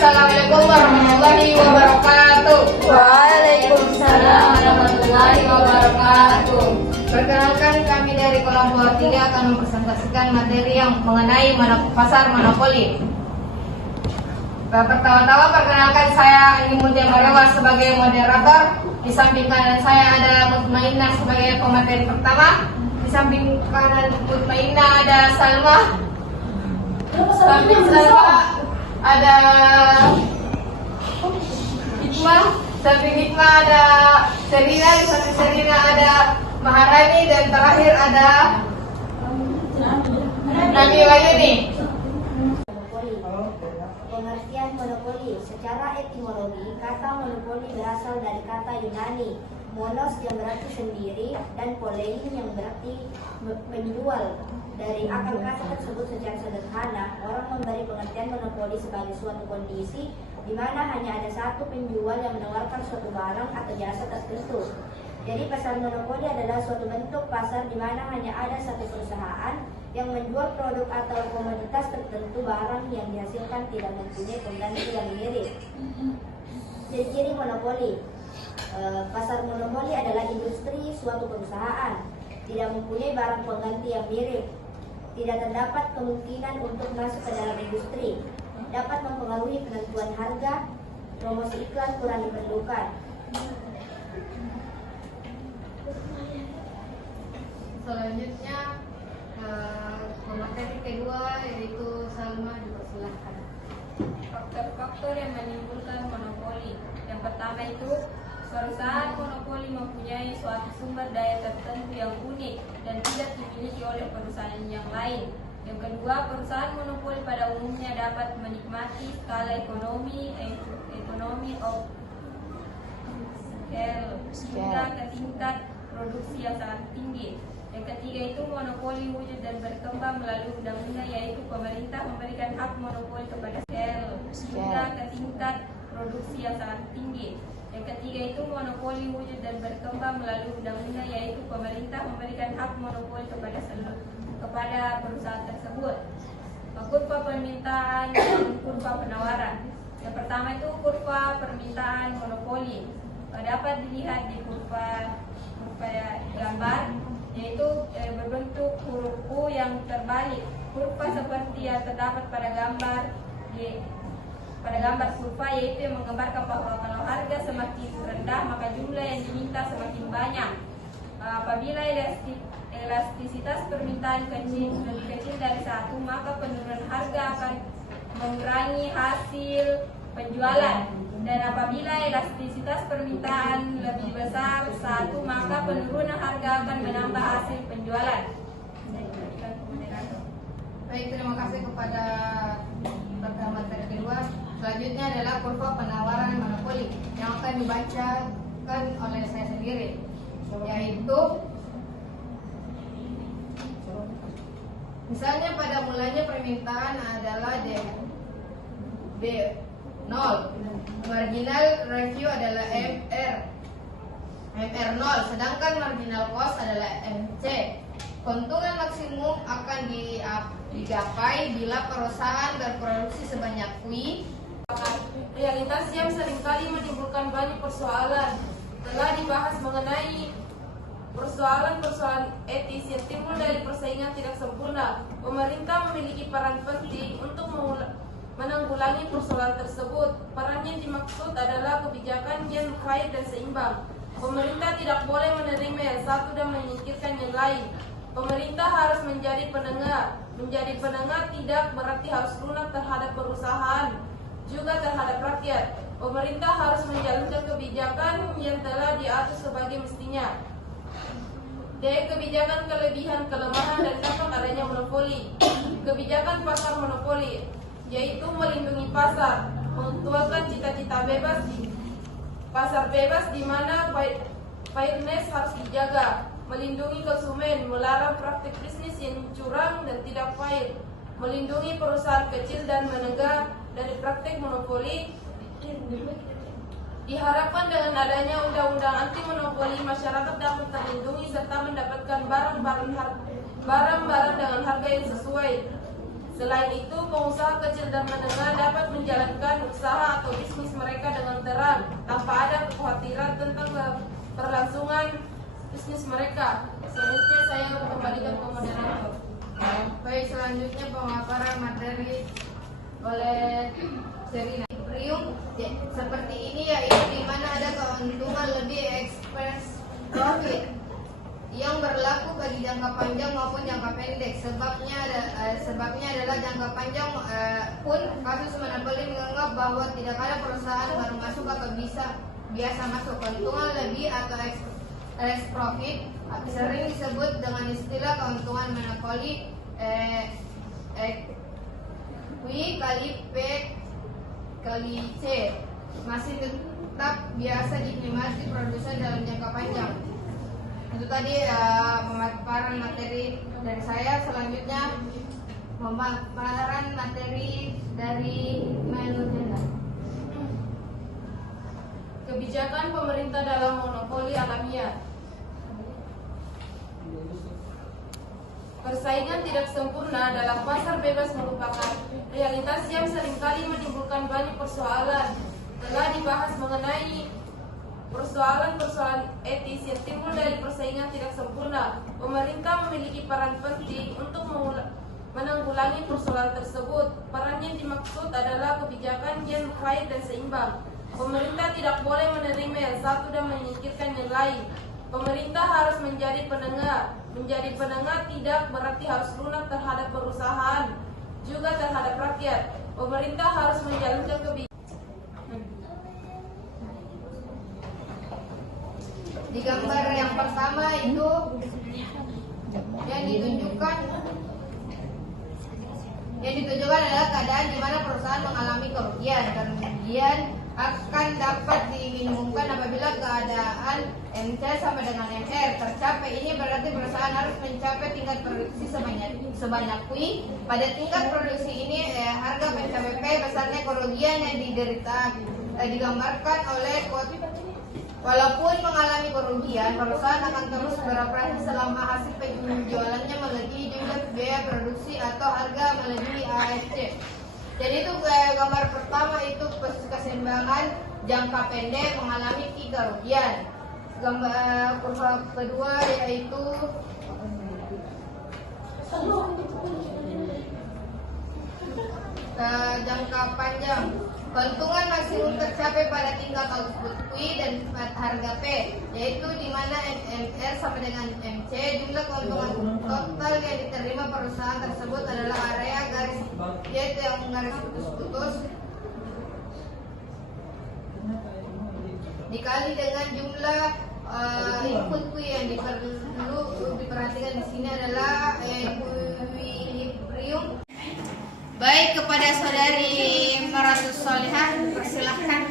Assalamualaikum warahmatullahi wabarakatuh. Waalaikumsalam warahmatullahi wabarakatuh. Perkenalkan, kami dari kelompok 3 akan mempresentasikan materi yang mengenai pasar monopoli. Pertama-tama perkenalkan, saya Eni Mutia Marewa sebagai moderator. Di samping kanan saya ada Mutmainah sebagai pemateri pertama. Di samping kanan Mutmainah ada Salma. Samping Salma ada Hikmah. Samping Hikmah ada Serina. Di samping Serina ada Maharani, dan terakhir ada Nami Wayuni. Pengertian monopoli. Secara etimologi, kata monopoli berasal dari kata Yunani monos yang berarti sendiri dan polein yang berarti menjual. Dari akar kata tersebut secara sederhana, orang memberi pengertian monopoli sebagai suatu kondisi di mana hanya ada satu penjual yang menawarkan suatu barang atau jasa tertentu. Jadi pasar monopoli adalah suatu bentuk pasar di mana hanya ada satu perusahaan yang menjual produk atau komoditas tertentu. Barang yang dihasilkan tidak mempunyai pengganti yang mirip. Ciri-ciri monopoli. Pasar monopoli adalah industri suatu perusahaan, tidak mempunyai barang pengganti yang mirip, tidak terdapat kemungkinan untuk masuk ke dalam industri, dapat mempengaruhi penentuan harga, promosi iklan kurang diperlukan. Selanjutnya pemateri kedua yaitu Salma, dipersilahkan. Faktor-faktor yang menimbulkan monopoli. Yang pertama itu, perusahaan monopoli mempunyai suatu sumber daya tertentu yang unik dan tidak dimiliki oleh perusahaan yang lain. Yang kedua, perusahaan monopoli pada umumnya dapat menikmati skala ekonomi of scale hingga ke tingkat produksi yang sangat tinggi. Yang ketiga itu, monopoli wujud dan berkembang melalui undang-undang, yaitu pemerintah memberikan hak monopoli kepada scale hingga ke tingkat produksi yang sangat tinggi. Yang ketiga itu, monopoli wujud dan berkembang melalui undang-undang, yaitu pemerintah memberikan hak monopoli kepada perusahaan tersebut. Kurva permintaan dan kurva penawaran. Yang pertama itu kurva permintaan monopoli. Dapat dilihat di kurva gambar, yaitu berbentuk huruf U yang terbalik. Kurva seperti yang terdapat pada gambar kurva, yaitu yang menggambarkan bahwa kalau harga semakin rendah maka jumlah yang diminta semakin banyak. Apabila elastisitas permintaan lebih kecil dari 1, maka penurunan harga akan mengurangi hasil penjualan. Dan apabila elastisitas permintaan lebih besar 1, maka penurunan harga akan menambah hasil penjualan. Baik, terima kasih kepada materi kedua. Selanjutnya adalah kurva penawaran monopoli yang akan dibacakan oleh saya sendiri, yaitu misalnya pada mulanya permintaan adalah B0, marginal revenue adalah MR0, sedangkan marginal cost adalah MC. Keuntungan maksimum akan digapai bila perusahaan berproduksi sebanyak W. Realitas yang seringkali menimbulkan banyak persoalan. Telah dibahas mengenai persoalan-persoalan etis yang timbul dari persaingan tidak sempurna. Pemerintah memiliki peran penting untuk menanggulangi persoalan tersebut. Peran yang dimaksud adalah kebijakan yang fair dan seimbang. Pemerintah tidak boleh menerima yang satu dan menyingkirkan yang lain. Pemerintah harus menjadi pendengar. Menjadi pendengar tidak berarti harus lunak terhadap perusahaan, juga terhadap rakyat. Pemerintah harus menjalankan kebijakan yang telah diatur sebagai mestinya. Kebijakan kelebihan, kelemahan, dan dampak adanya monopoli. Kebijakan pasar monopoli, yaitu melindungi pasar, menguatkan cita-cita bebas di pasar bebas di mana fairness harus dijaga, melindungi konsumen, melarang praktik bisnis yang curang dan tidak fair, melindungi perusahaan kecil dan menegak dari praktik monopoli. Diharapkan dengan adanya undang-undang anti monopoli, masyarakat dapat terlindungi serta mendapatkan barang-barang dengan harga yang sesuai. Selain itu, pengusaha kecil dan menengah dapat menjalankan usaha mengapa ada kekhawatiran tentang keberlangsungan bisnis mereka. Selanjutnya saya kembalikan ke moderator. Baik, selanjutnya pemaparan materi oleh Serina. Prium seperti ini yaitu di mana ada keuntungan lebih ekspres profit yang berlaku bagi jangka panjang maupun jangka pendek. Sebabnya adalah jangka panjang pun kasus monopoli menganggap bahwa tidak ada perusahaan baru masuk atau biasa masuk. Keuntungan lebih atau ekspres profit sering disebut dengan istilah keuntungan monopoli Q kali P kali C masih tetap biasa dinikmati produsen dalam jangka panjang. Itu tadi pemaparan materi dari saya. Selanjutnya pemaparan materi dari Melunena. Kebijakan pemerintah dalam monopoli alamiah. Persaingan tidak sempurna dalam pasar bebas merupakan realitas yang seringkali menimbulkan banyak persoalan. Telah dibahas mengenai persoalan-persoalan etis yang timbul dari persaingan tidak sempurna. Pemerintah memiliki peran penting untuk menanggulangi persoalan tersebut. Peran yang dimaksud adalah kebijakan yang fair dan seimbang. Pemerintah tidak boleh menerima yang satu dan menyingkirkan yang lain. Pemerintah harus menjadi penengah. Menjadi penengah tidak berarti harus lunak terhadap perusahaan, juga terhadap rakyat. Pemerintah harus menjalankan kebijakan. Di gambar yang pertama itu yang ditunjukkan adalah keadaan di mana perusahaan mengalami kerugian. Kerugian akan dapat diminimumkan apabila keadaan MC sama dengan MR tercapai. Ini berarti perusahaan harus mencapai tingkat produksi sebanyak Q. Pada tingkat produksi ini harga mencapai P besarnya kerugian yang diderita digambarkan oleh quote. Walaupun mengalami kerugian, perusahaan akan terus beroperasi selama hasil penjualannya melebihi jumlah biaya produksi atau harga melebihi ASC. Jadi itu gambar pertama itu keseimbangan jangka pendek mengalami kerugian. Gambar kurva kedua yaitu jangka panjang. Keuntungan maksimum tercapai pada tingkat output Q dan harga P, yaitu di mana MR sama dengan MC. Jumlah keuntungan total yang diterima perusahaan tersebut adalah area garis yaitu yang garis putus-putus dikali dengan jumlah input Q. Yang perlu diperhatikan di sini adalah equilibrium. Baik, kepada saudari Maratus Solihah, persilahkan.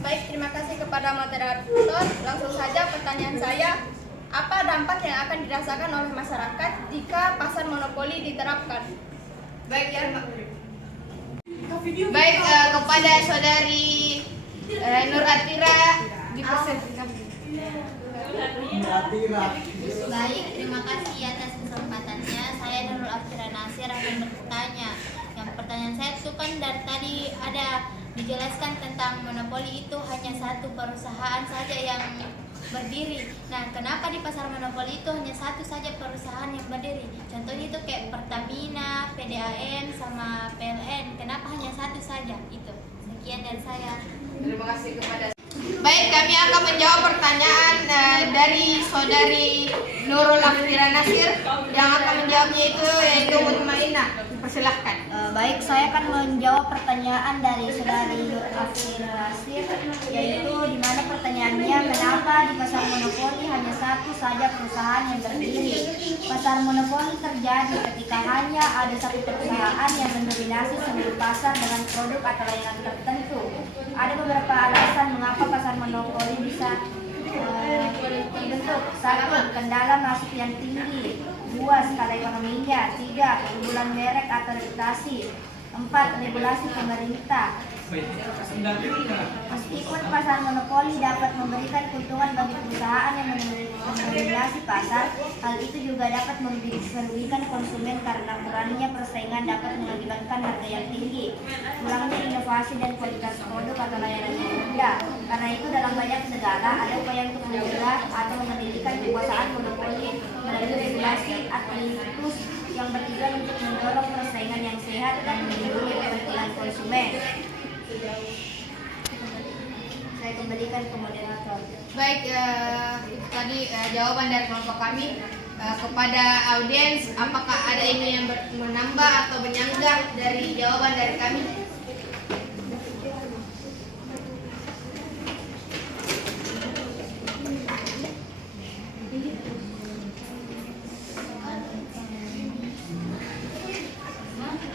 Baik, terima kasih kepada moderator. Langsung saja pertanyaan saya, apa dampak yang akan dirasakan oleh masyarakat jika pasar monopoli diterapkan? Baik, ya, baik kepada saudari Nur Atira dipersilakan. Baik, terima kasih atas kesempatannya. Saya Nurul Afira Nasir akan bertanya. Yang pertanyaan saya itu kan dari tadi ada dijelaskan tentang monopoli itu hanya satu perusahaan saja yang berdiri. Nah, kenapa di pasar monopoli itu hanya satu saja perusahaan yang berdiri? Contohnya itu kayak Pertamina, PDAM, sama PLN. Kenapa hanya satu saja? Itu. Sekian dari saya. Terima kasih kepada. Baik, kami akan menjawab pertanyaan dari saudari Nurul Afira Nasir. Yang akan menjawabnya yaitu Mutmainah. Persilahkan. Baik, saya akan menjawab pertanyaan dari saudari Nur Afira Nasir, yaitu di mana pertanyaannya kenapa di pasar monopoli hanya satu saja perusahaan yang berdiri. Pasar monopoli terjadi ketika hanya ada satu perusahaan yang mendominasi seluruh pasar dengan produk atau layanan tertentu. Ada beberapa alasan mengapa pasar monopoli bisa terbentuk. 1. Kendala masuk yang tinggi. 2. Skala ekonominya. 3. Keunggulan merek atau reputasi. 4. Regulasi pemerintah. Meskipun pasar monopoli dapat memberikan keuntungan bagi perusahaan yang mendominasi pasar, hal itu juga dapat merugikan konsumen karena kurangnya persaingan dapat mengakibatkan harga yang tinggi, kurangnya inovasi dan kualitas produk atau layanan yang rendah. Karena itu dalam banyak negara ada upaya untuk mencegah atau menghentikan kekuasaan monopoli melalui regulasi administratif yang bertujuan untuk mendorong persaingan yang sehat dan melindungi kepentingan konsumen. Saya kembalikan ke moderator. Baik, itu tadi jawaban dari kelompok kami. Kepada audiens, apakah ada ini yang menambah atau menyanggah dari jawaban dari kami?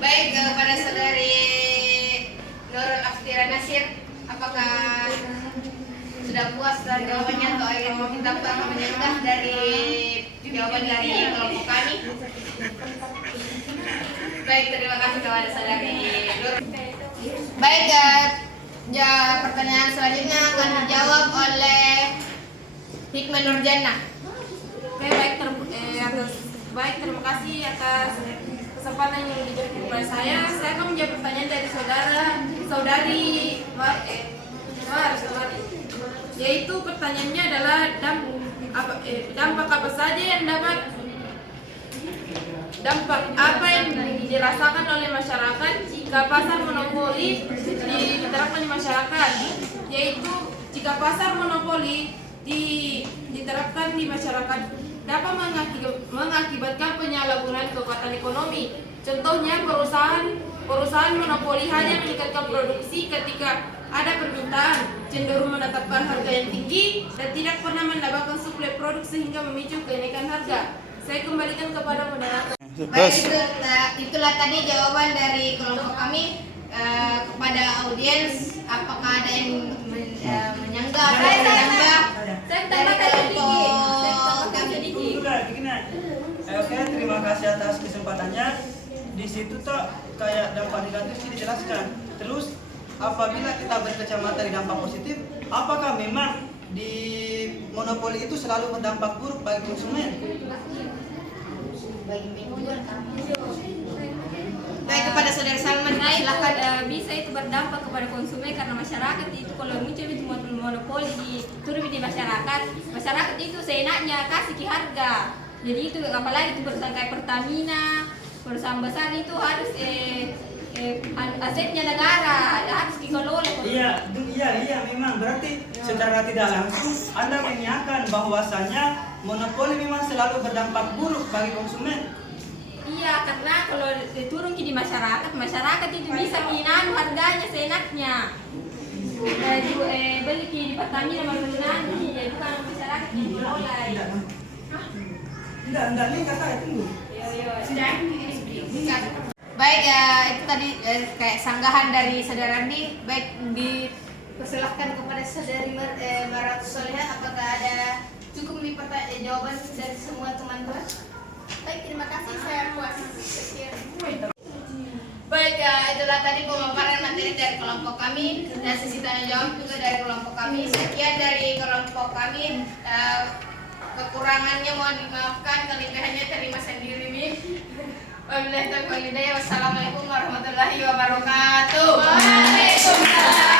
Baik, kepada saudari Nurul Aftira Nasir, apakah sudah puas dari jawabannya atau ingin meminta menyanggah dari jawaban dari kelompok kami? Baik, terima kasih kepada saudari Nurul. Baik, pertanyaan selanjutnya akan dijawab oleh Hikmah Nurjana. Terima kasih atas kesempatan yang diberikan kepada saya. Saya akan menjawab pertanyaan dari saudari yaitu pertanyaannya adalah dampak apa saja yang dirasakan oleh masyarakat jika pasar monopoli diterapkan di masyarakat, yaitu jika pasar monopoli diterapkan di masyarakat dapat mengakibatkan penyalahgunaan kekuatan ekonomi. Contohnya perusahaan monopoli hanya meningkatkan produksi ketika ada permintaan, cenderung menetapkan harga yang tinggi dan tidak pernah menambahkan suplai produk sehingga memicu kenaikan harga. Saya kembalikan kepada moderator. Baik, itulah tadi jawaban dari kelompok kami. Kepada audiens, apakah ada yang menyanggah atau menyanggah dari kelompok kami? Oke, terima kasih atas kesempatannya. Di situ tuh kayak dampak negatif sih dijelaskan. Terus apabila kita berkacamata di dampak positif, apakah memang di monopoli itu selalu berdampak buruk bagi konsumen? Baik, kepada saudara Salman, silakan. Bisa itu berdampak kepada konsumen karena masyarakat itu kalau muncul itu monopoli di masyarakat itu seenaknya kasih ke harga. Jadi itu apalagi itu perusahaan kayak Pertamina, perusahaan besar itu harus asetnya negara, harus dikelola. Iya, memang berarti secara tidak langsung Anda menyiapkan bahwasannya monopoli memang selalu berdampak buruk bagi konsumen. Iya, karena kalau turun di masyarakat itu bisa minum harganya seenaknya. Beli di Pertamina Malunan, jadi bukan masyarakat yang dikelola. Enggak, ini kata tunggu. Baik, itu tadi kayak sanggahan dari saudara Andi. Baik, dipersilahkan kepada saudari Maratus Solihah, apakah ada cukup jawaban dari semua teman-teman? Baik, terima kasih, saya puas. Sekian. Baik, itulah tadi pemaparan materi dari kelompok kami dan sesi tanya jawab juga dari kelompok kami. Sekian dari kelompok kami. Kekurangannya mohon dimaafkan, kelebihannya terima sendiri nih. Wabillahi taufiq wal hidayah. Wassalamualaikum warahmatullahi wabarakatuh. Waalaikumsalam.